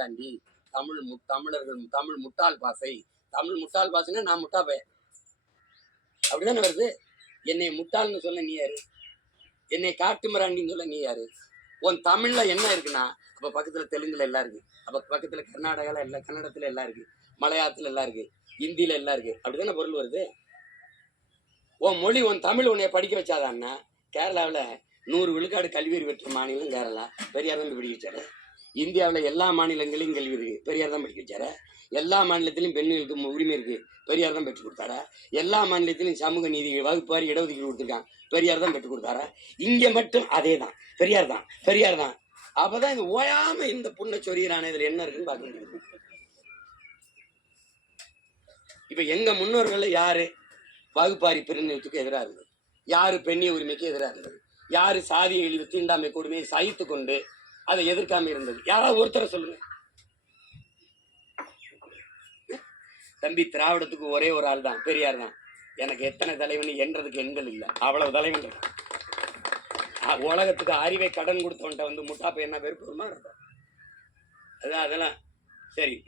Brandy Tamil மு தமிழர்கள் தமிழ் முட்டாள் பாசை. தமிழ் முட்டாள் பாசைன்னா நான் முட்டா பையன் அப்படிதானே வருது? என்னை முட்டாள்னு சொல்ல நீ யாரு? என்னை காட்டு மிராண்டின்னு சொல்ல நீ யாரு? உன் தமிழ்ல என்ன இருக்குன்னா அப்ப பக்கத்துல தெலுங்குல எல்லாம் இருக்கு. அப்ப பக்கத்துல கர்நாடகால எல்லாம் கன்னடத்துல எல்லாம் இருக்கு. மலையாளத்துல எல்லாம் இருக்கு. ஹிந்தில எல்லாம் இருக்கு. அப்படிதானே பொருள் வருது? உன் மொழி உன் தமிழ் உன்னைய படிக்க வச்சாதான்னா கேரளாவில் நூறு விழுக்காடு கல்வி பெற்ற மாநிலம் கேரளா. பெரியார் வந்து பிடிக்க வச்சாரு. இந்தியாவில் எல்லா மாநிலங்களையும் கல்வி இருக்கு. பெரியார் தான் படிக்க வச்சாரு. எல்லா மாநிலத்திலும் பெண்களுக்கு உரிமை இருக்கு. பெரியார் தான் பெற்றுக் கொடுத்தாரா. எல்லா மாநிலத்திலும் சமூக நீதி வகுப்பாரி இடஒதுக்கீடு கொடுத்துருக்கான் பெரியார் தான் பெற்றுக் கொடுத்தாரா. இங்க மட்டும் அதே தான். பெரியார் தான். பெரியார் தான். அப்பதான் இது ஓயாம இந்த புண்ணை சொரியிறானே இதுல என்ன இருக்குன்னு பார்க்க முடியுது. இப்ப எங்க முன்னோர்கள் யாரு வகுப்பாரி பெருநிலத்துக்கு எதிராக இருந்தது? யாரு பெண்ணிய உரிமைக்கு எதிராக இருந்தது? யாரு சாதிய இழிவு தீண்டாமை கொடுமையை சகித்து கொண்டு அதை எதிர்க்காம இருந்தது. யாராவது ஒருத்தரை சொல்லுங்க. தம்பி திராவிடத்துக்கு ஒரே ஒரு ஆள் தான் பெரியார் தான். எனக்கு எத்தனை தலைவன் என்றதுக்கு எண்கள் இல்லை. அவ்வளவு தலைவன் உலகத்துக்கு அறிவை கடன் கொடுத்தவன்ட்ட வந்து முட்டா என்ன வெறுப்புமா வருமா? அதான் அதெல்லாம் சரி.